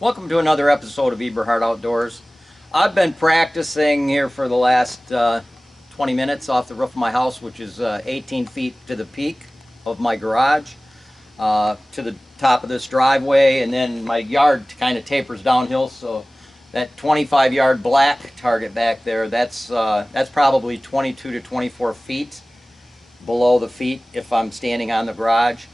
Welcome to another episode of Eberhart Outdoors. I've been practicing here for the last 20 minutes off the roof of my house, which is 18 feet to the peak of my garage, to the top of this driveway, and then my yard kind of tapers downhill, so that 25-yard black target back there, that's probably 22 to 24 feet below the feet if I'm standing on the garage.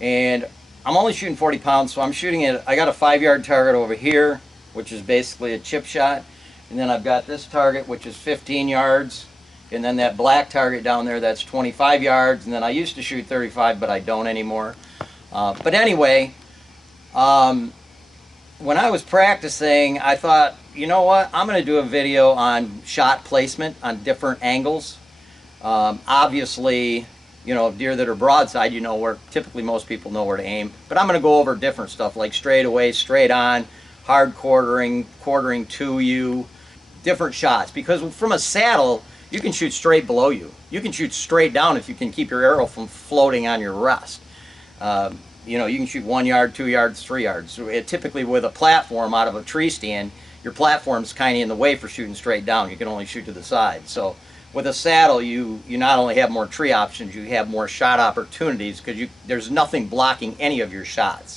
And I'm only shooting 40 pounds, so I'm shooting it. I got a 5-yard target over here, which is basically a chip shot. And then I've got this target, which is 15 yards. And then that black target down there, that's 25 yards. And then I used to shoot 35, but I don't anymore. But anyway, when I was practicing, I thought, you know what? I'm going to do a video on shot placement on different angles. Obviously, you know, deer that are broadside, you know where, typically most people know where to aim. But I'm going to go over different stuff like straight away, straight on, hard quartering, quartering to you, different shots. Because from a saddle, you can shoot straight below you. You can shoot straight down if you can keep your arrow from floating on your rest. You know, you can shoot 1 yard, 2 yards, 3 yards. So typically with a platform out of a tree stand, your platform's kind of in the way for shooting straight down. You can only shoot to the side. So with a saddle, you not only have more tree options, you have more shot opportunities because there's nothing blocking any of your shots.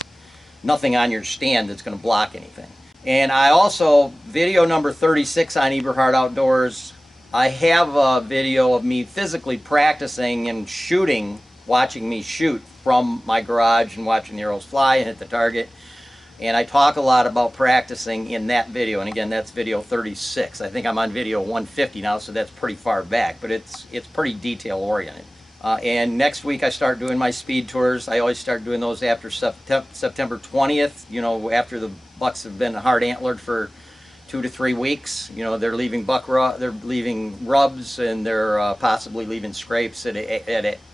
Nothing on your stand that's going to block anything. And I also, video number 36 on Eberhart Outdoors, I have a video of me physically practicing and shooting, watching me shoot from my garage and watching the arrows fly and hit the target. And I talk a lot about practicing in that video, and again, that's video 36. I think I'm on video 150 now, so that's pretty far back, but it's pretty detail-oriented. And next week I start doing my speed tours. I always start doing those after September 20th, you know, after the bucks have been hard antlered for 2 to 3 weeks. You know, they're leaving they're leaving rubs, and they're possibly leaving scrapes at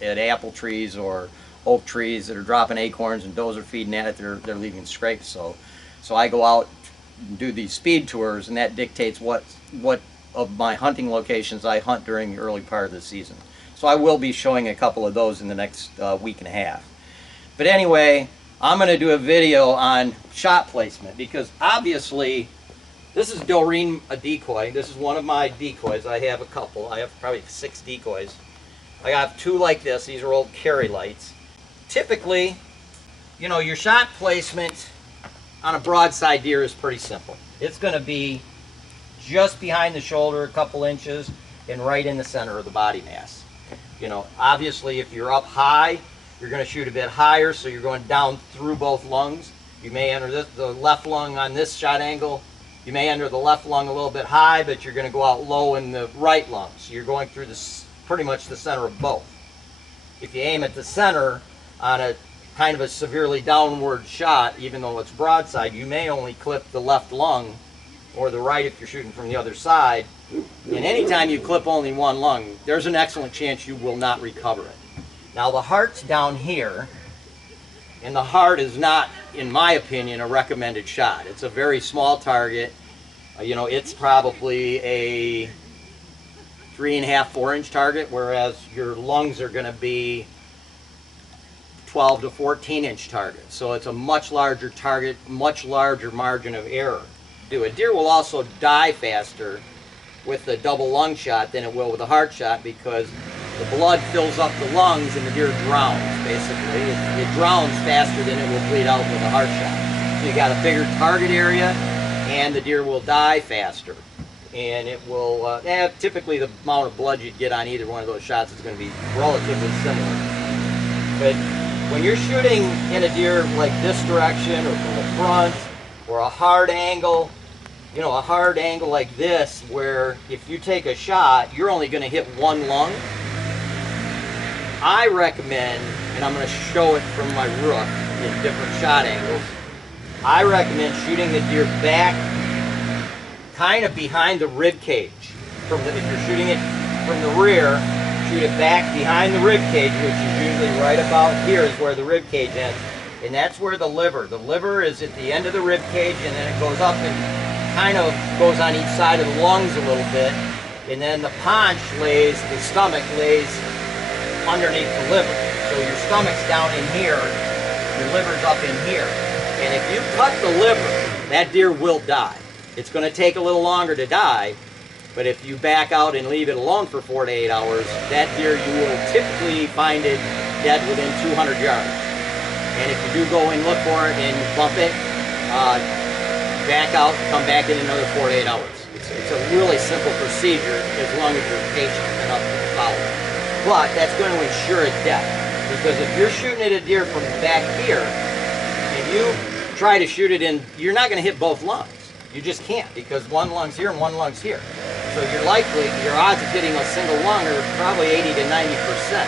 apple trees or oak trees that are dropping acorns, and does are feeding at it. They're leaving scrapes. So I go out and do these speed tours, and that dictates what of my hunting locations I hunt during the early part of the season. So I will be showing a couple of those in the next week and a half. But anyway, I'm going to do a video on shot placement because obviously this is Doreen, a decoy. This is one of my decoys. I have a couple. I have probably 6 decoys. I have 2 like this. These are old carry lights. Typically, you know, your shot placement on a broadside deer is pretty simple. It's going to be just behind the shoulder, a couple inches, and right in the center of the body mass. You know, obviously, if you're up high, you're going to shoot a bit higher, so you're going down through both lungs. You may enter the left lung on this shot angle. You may enter the left lung a little bit high, but you're going to go out low in the right lung. So you're going through pretty much the center of both. If you aim at the center on a kind of a severely downward shot, even though it's broadside, you may only clip the left lung, or the right if you're shooting from the other side. And anytime you clip only one lung, there's an excellent chance you will not recover it. Now the heart's down here, and the heart is not, in my opinion, a recommended shot. It's a very small target. You know, it's probably a 3.5, 4-inch target, whereas your lungs are going to be 12 to 14-inch target. So it's a much larger target, much larger margin of error. A deer will also die faster with the double lung shot than it will with a heart shot because the blood fills up the lungs and the deer drowns, basically. It drowns faster than it will bleed out with a heart shot. So you got a bigger target area, and the deer will die faster. And it will, typically the amount of blood you'd get on either one of those shots is going to be relatively similar. But when you're shooting in a deer like this direction or from the front or a hard angle, you know, a hard angle like this where if you take a shot, you're only going to hit one lung, I recommend, and I'm going to show it from my rook in different shot angles, I recommend shooting the deer back kind of behind the rib cage. If you're shooting it from the rear, shoot it back behind the rib cage, which is usually right about here is where the rib cage ends. And that's where the liver is at the end of the rib cage, and then it goes up and kind of goes on each side of the lungs a little bit. And then the paunch the stomach lays underneath the liver. So your stomach's down in here, your liver's up in here. And if you cut the liver that deer will die. It's going to take a little longer to die, but if you back out and leave it alone for 4 to 8 hours, that deer, you will typically find it dead within 200 yards. And if you do go and look for it and bump it, back out, come back in another 4 to 8 hours. It's a really simple procedure as long as you're patient enough to follow it. But that's going to ensure a death, because if you're shooting at a deer from back here and you try to shoot it in, you're not going to hit both lungs. You just can't, because one lung's here and one lung's here. So you're likely, your odds of hitting a single lung are probably 80 to 90%.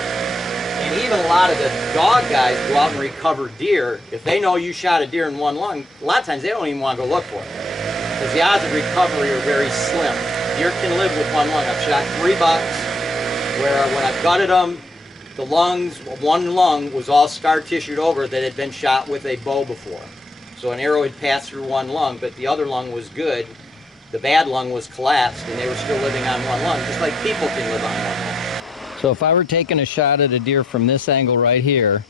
And even a lot of the dog guys go out and recover deer. If they know you shot a deer in one lung, a lot of times they don't even want to go look for it, because the odds of recovery are very slim. Deer can live with one lung. I've shot 3 bucks where when I gutted them, the lungs, one lung was all scar tissued over that had been shot with a bow before. So an arrow had passed through one lung, but the other lung was good. The bad lung was collapsed, and they were still living on one lung, just like people can live on one lung. So if I were taking a shot at a deer from this angle right here,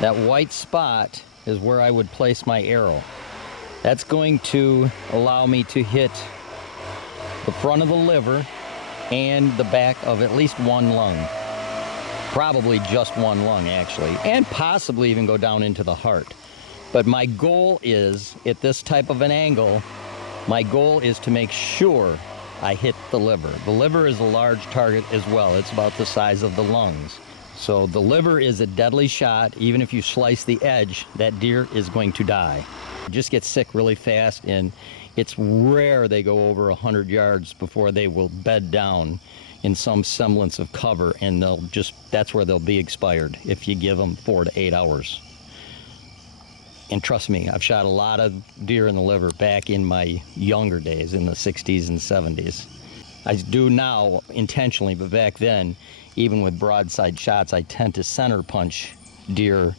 that white spot is where I would place my arrow. That's going to allow me to hit the front of the liver and the back of at least one lung. Probably just one lung, actually, and possibly even go down into the heart. But my goal is, at this type of an angle, my goal is to make sure I hit the liver. The liver is a large target as well. It's about the size of the lungs. So the liver is a deadly shot. Even if you slice the edge, that deer is going to die. It just gets sick really fast, and it's rare they go over 100 yards before they will bed down in some semblance of cover, and that's where they'll be expired if you give them 4 to 8 hours. And trust me, I've shot a lot of deer in the liver back in my younger days, in the 60s and 70s. I do now intentionally, but back then, even with broadside shots, I tend to center punch deer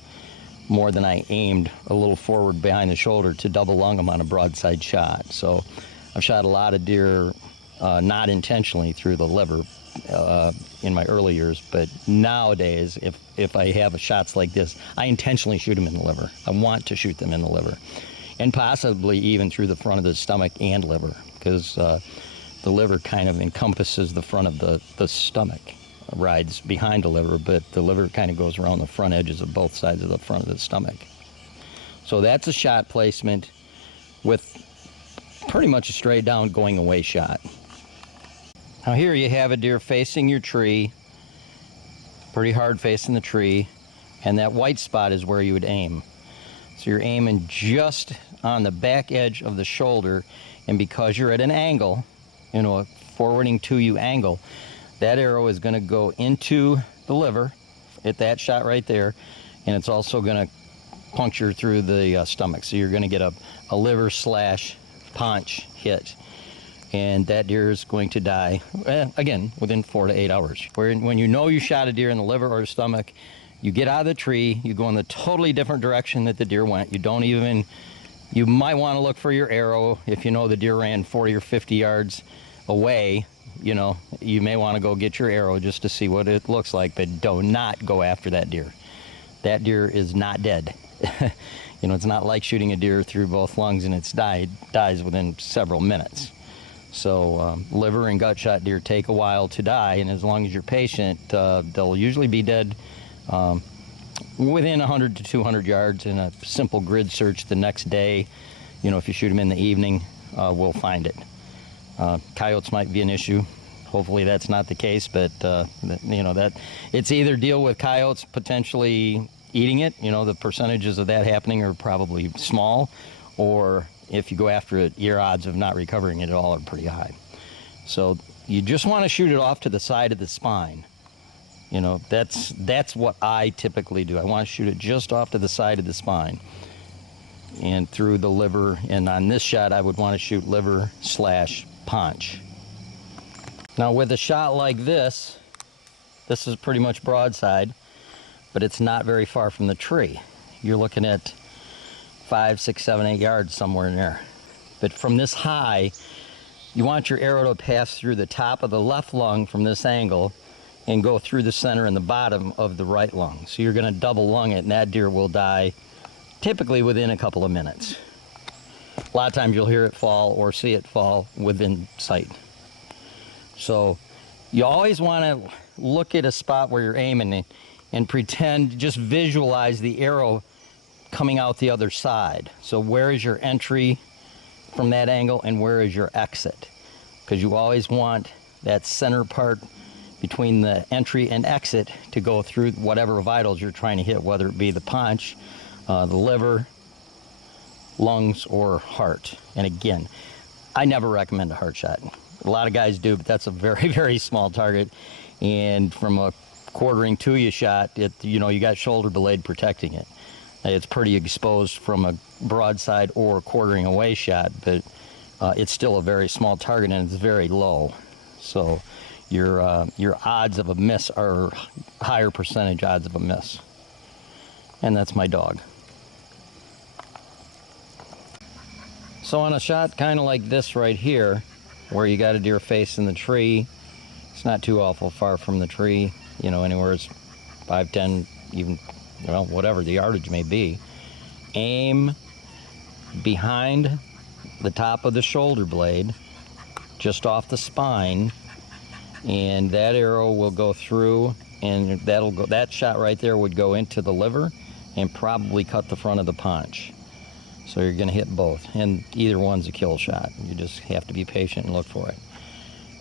more than I aimed a little forward behind the shoulder to double lung them on a broadside shot. So I've shot a lot of deer not intentionally through the liver in my early years, but nowadays, if I have shots like this, I intentionally shoot them in the liver. I want to shoot them in the liver, and possibly even through the front of the stomach and liver, because the liver kind of encompasses the front of the stomach, rides behind the liver, but the liver kind of goes around the front edges of both sides of the front of the stomach. So that's a shot placement with pretty much a straight down going away shot. Now here you have a deer facing your tree, pretty hard facing the tree, and that white spot is where you would aim. So you're aiming just on the back edge of the shoulder, and because you're at an angle, a forwarding to you angle, that arrow is going to go into the liver at that shot right there, and it's also going to puncture through the stomach. So you're going to get a liver / paunch hit. And that deer is going to die, again, within 4 to 8 hours. When you know you shot a deer in the liver or stomach, you get out of the tree, you go in the totally different direction that the deer went. You might want to look for your arrow. If you know the deer ran 40 or 50 yards away, you may want to go get your arrow just to see what it looks like, but do not go after that deer. That deer is not dead. It's not like shooting a deer through both lungs and it dies within several minutes. So liver and gut shot deer take a while to die, and as long as you're patient, they'll usually be dead within 100 to 200 yards in a simple grid search the next day. If you shoot them in the evening, we'll find it. Coyotes might be an issue. Hopefully that's not the case, but that it's either deal with coyotes potentially eating it, the percentages of that happening are probably small, or if you go after it, your odds of not recovering it at all are pretty high. So you just want to shoot it off to the side of the spine. That's what I typically do. I want to shoot it just off to the side of the spine and through the liver. And on this shot, I would want to shoot liver / paunch. Now with a shot like this is pretty much broadside, but it's not very far from the tree. You're looking at 5, 6, 7, 8 yards, somewhere in there. But from this high, you want your arrow to pass through the top of the left lung from this angle and go through the center and the bottom of the right lung. So you're going to double lung it, and that deer will die typically within a couple of minutes. lot of times you'll hear it fall or see it fall within sight. So you always want to look at a spot where you're aiming and pretend, just visualize the arrow coming out the other side. So where is your entry from that angle and where is your exit? Because you always want that center part between the entry and exit to go through whatever vitals you're trying to hit, whether it be the paunch, the liver, lungs, or heart. And again, I never recommend a heart shot. A lot of guys do, but that's a very, very small target. And from a quartering to you shot, you got shoulder blade protecting it. It's pretty exposed from a broadside or quartering away shot, but it's still a very small target and it's very low. So your odds of a miss are higher percentage odds of a miss. And that's my dog. So on a shot kind of like this right here, where you got a deer facing the tree, it's not too awful far from the tree, anywhere it's 5, 10, even, whatever the yardage may be. Aim behind the top of the shoulder blade, just off the spine, and that arrow will go through, and that shot right there would go into the liver and probably cut the front of the paunch. So you're gonna hit both, and either one's a kill shot. You just have to be patient and look for it.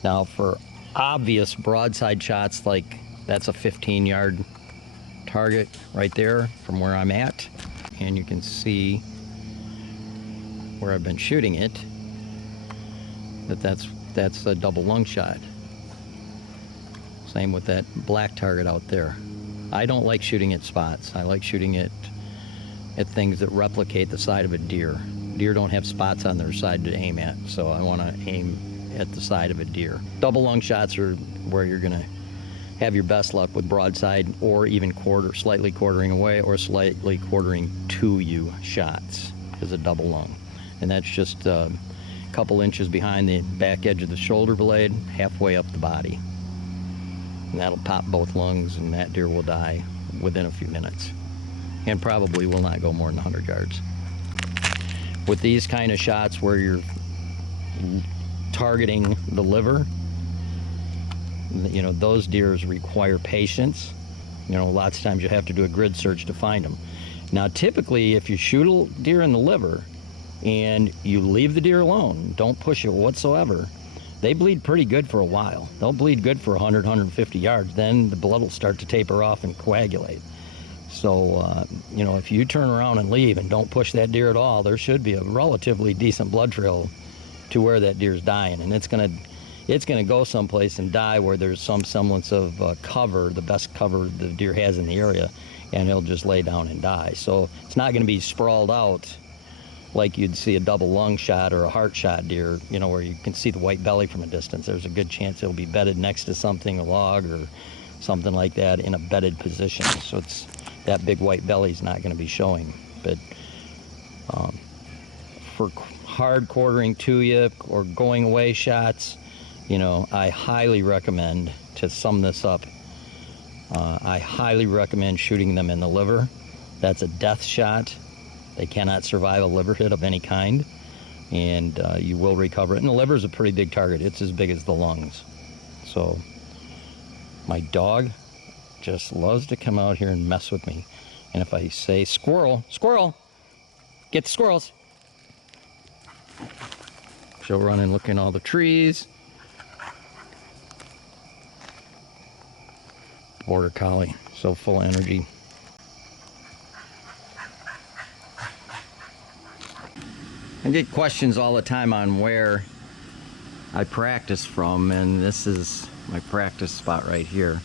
Now for obvious broadside shots, like that's a 15-yard target right there from where I'm at, and you can see where I've been shooting it, that's a double lung shot. Same with that black target out there. I don't like shooting at spots. I like shooting at things that replicate the side of a deer. Deer don't have spots on their side to aim at, so I want to aim at the side of a deer. Double lung shots are where you're gonna have your best luck with broadside, or even slightly quartering away or slightly quartering to you shots is a double lung. And that's just a couple inches behind the back edge of the shoulder blade, halfway up the body. And that'll pop both lungs, and that deer will die within a few minutes. And probably will not go more than 100 yards. With these kind of shots where you're targeting the liver, those deers require patience. Lots of times you have to do a grid search to find them. Now, typically, if you shoot a deer in the liver and you leave the deer alone, don't push it whatsoever, they bleed pretty good for a while. They'll bleed good for 100, 150 yards. Then the blood will start to taper off and coagulate. So, if you turn around and leave and don't push that deer at all, there should be a relatively decent blood trail to where that deer's dying. And it's gonna go someplace and die where there's some semblance of cover, the best cover the deer has in the area, and it'll just lay down and die. So it's not gonna be sprawled out like you'd see a double lung shot or a heart shot deer, where you can see the white belly from a distance. There's a good chance it'll be bedded next to something, a log or something like that, in a bedded position. So that big white belly's not going to be showing. But for hard quartering to you or going away shots, I highly recommend, to sum this up, I highly recommend shooting them in the liver. That's a death shot. They cannot survive a liver hit of any kind, and you will recover it. And the liver is a pretty big target. It's as big as the lungs. So my dog just loves to come out here and mess with me. And if I say, squirrel, squirrel, get the squirrels, she'll run and look in all the trees. Border collie, so full of energy. I get questions all the time on where I practice from, and this is my practice spot right here.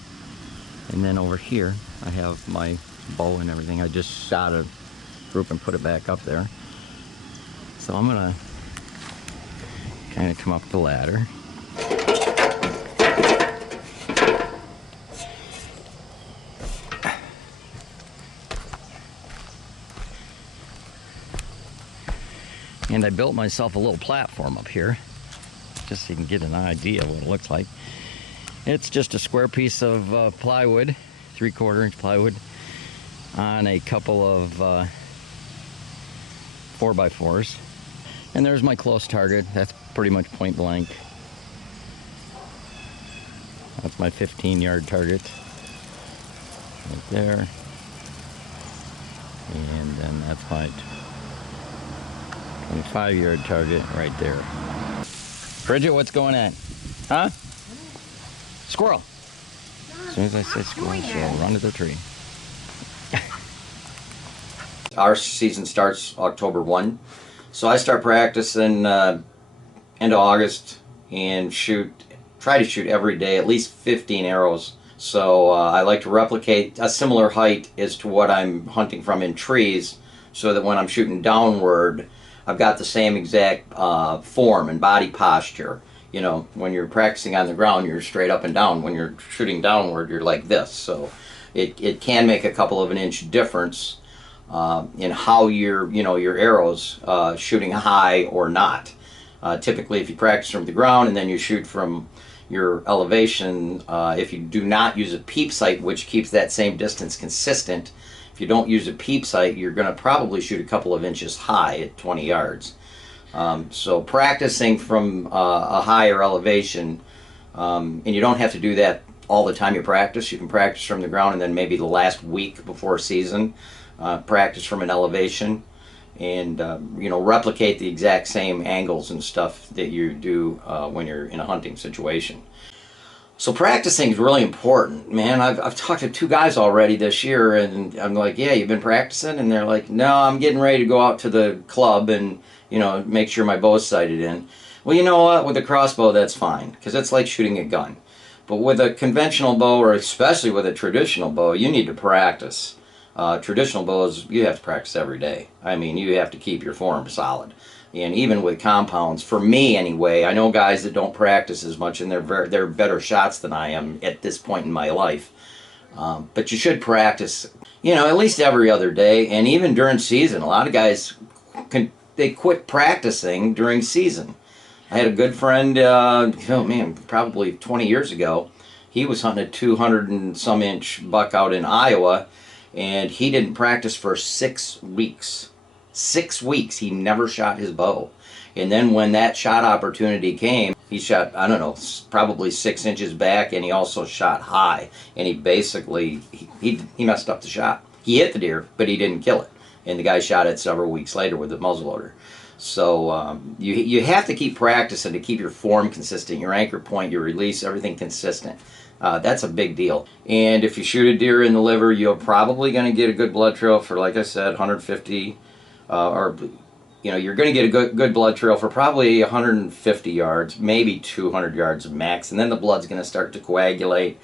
And then over here I have my bow and everything. I just shot a group and put it back up there. So I'm gonna kind of come up the ladder. And I built myself a little platform up here, just so you can get an idea of what it looks like. It's just a square piece of plywood, 3/4 inch plywood, on a couple of 4x4s. And there's my close target. That's pretty much point blank. That's my 15-yard target right there. And then that's my 25-yard target right there. Bridget, what's going on? Huh? Squirrel. As soon as I say squirrel, she'll run to the tree. Our season starts October 1. So I start practicing end of August and try to shoot every day, at least 15 arrows. So I like to replicate a similar height as to what I'm hunting from in trees, so that when I'm shooting downward, I've got the same exact form and body posture. You know, when you're practicing on the ground, you're straight up and down. When you're shooting downward, you're like this. So it can make a couple of an inch difference in how your arrows shooting high or not. Typically, if you practice from the ground and then you shoot from your elevation, if you do not use a peep sight, which keeps that same distance consistent, if you don't use a peep sight, you're going to probably shoot a couple of inches high at 20 yards. So practicing from a higher elevation, and you don't have to do that all the time you practice. You can practice from the ground, and then maybe the last week before season, practice from an elevation, and replicate the exact same angles and stuff that you do when you're in a hunting situation. So practicing is really important, man. I've talked to 2 guys already this year, and I'm like, yeah, you've been practicing? And they're like, no, I'm getting ready to go out to the club and make sure my bow's sighted in. Well, you know what? With a crossbow, that's fine, because it's like shooting a gun. But with a conventional bow, or especially with a traditional bow, you need to practice. Traditional bows, you have to practice every day. I mean, you have to keep your form solid. And even with compounds, for me anyway, I know guys that don't practice as much, and they're better shots than I am at this point in my life. But you should practice, at least every other day, and even during season. A lot of guys they quit practicing during season. I had a good friend, probably 20 years ago. He was hunting a 200 and some inch buck out in Iowa, and he didn't practice for 6 weeks. 6 weeks he never shot his bow. And then when that shot opportunity came, he shot, I don't know, probably 6 inches back, and he also shot high. And he basically, he messed up the shot. He hit the deer, but he didn't kill it. And the guy shot it several weeks later with a muzzleloader. So you have to keep practicing to keep your form consistent, your anchor point, your release, everything consistent. That's a big deal. And if you shoot a deer in the liver, you're probably going to get a good blood trail for, like I said, 150, you're going to get a good blood trail for probably 150 yards, maybe 200 yards max, and then the blood's going to start to coagulate,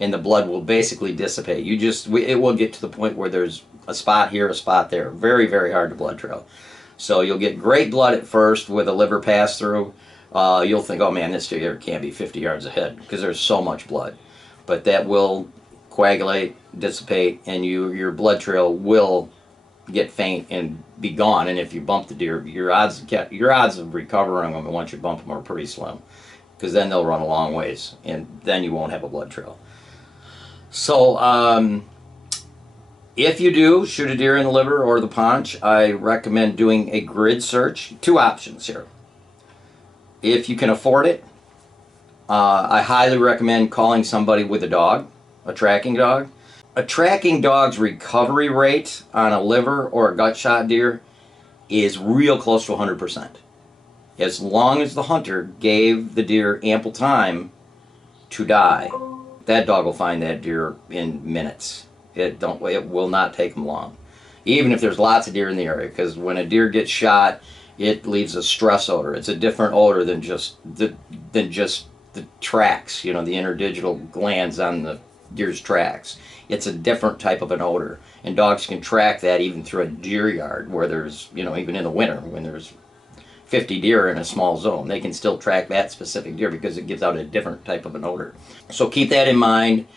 and the blood will basically dissipate. It will get to the point where there's a spot here, a spot there. Very, very hard to blood trail. So you'll get great blood at first with a liver pass through. You'll think, oh man, this deer can't be 50 yards ahead, because there's so much blood. But that will coagulate, dissipate, and your blood trail will get faint and be gone. And if you bump the deer, your odds of recovering them once you bump them are pretty slim, because then they'll run a long ways, and then you won't have a blood trail. So if you do shoot a deer in the liver or the paunch, I recommend doing a grid search. 2 options here. If you can afford it, I highly recommend calling somebody with a dog, a tracking dog. A tracking dog's recovery rate on a liver or a gut shot deer is real close to 100%. As long as the hunter gave the deer ample time to die, that dog will find that deer in minutes. It will not take them long, even if there's lots of deer in the area, because when a deer gets shot, it leaves a stress odor. It's a different odor than just the tracks, the interdigital glands on the deer's tracks. It's a different type of an odor, and dogs can track that even through a deer yard where there's, even in the winter when there's 50 deer in a small zone, they can still track that specific deer because it gives out a different type of an odor. So keep that in mind.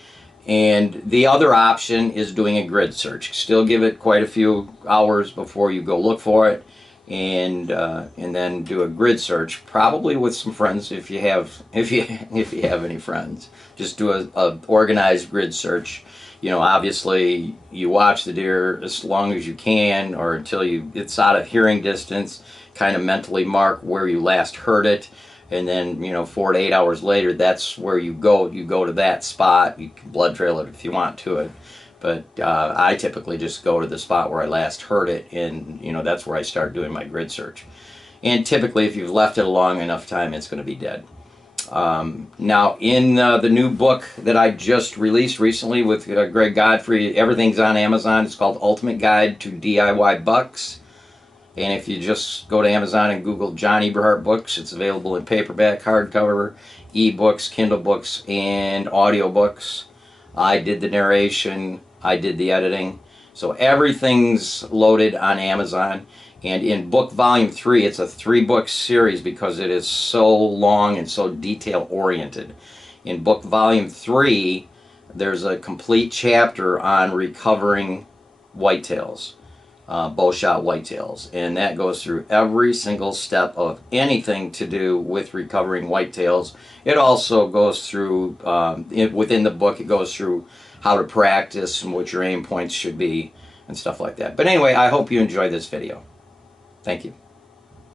And the other option is doing a grid search. Still give it quite a few hours before you go look for it, and then do a grid search, probably with some friends if you have any friends. Just do a organized grid search. Obviously you watch the deer as long as you can, or until it's out of hearing distance, kind of mentally mark where you last heard it, and then 4 to 8 hours later, that's where you go to that spot. You can blood trail it if you want to it, but I typically just go to the spot where I last heard it, and that's where I start doing my grid search. And typically if you've left it a long enough time, it's going to be dead. Now in the new book that I just released recently with Greg Godfrey, everything's on Amazon. It's called Ultimate Guide to DIY Bucks. And if you just go to Amazon and Google John Eberhart books, it's available in paperback, hardcover, e-books, Kindle books, and audiobooks. I did the narration, I did the editing. So everything's loaded on Amazon. And in book volume 3, it's a 3-book series because it is so long and so detail oriented. In book volume 3, there's a complete chapter on recovering whitetails. Bow-shot whitetails, and that goes through every single step of anything to do with recovering whitetails. It also goes through, within the book, it goes through how to practice and what your aim points should be and stuff like that. But anyway, I hope you enjoyed this video. Thank you.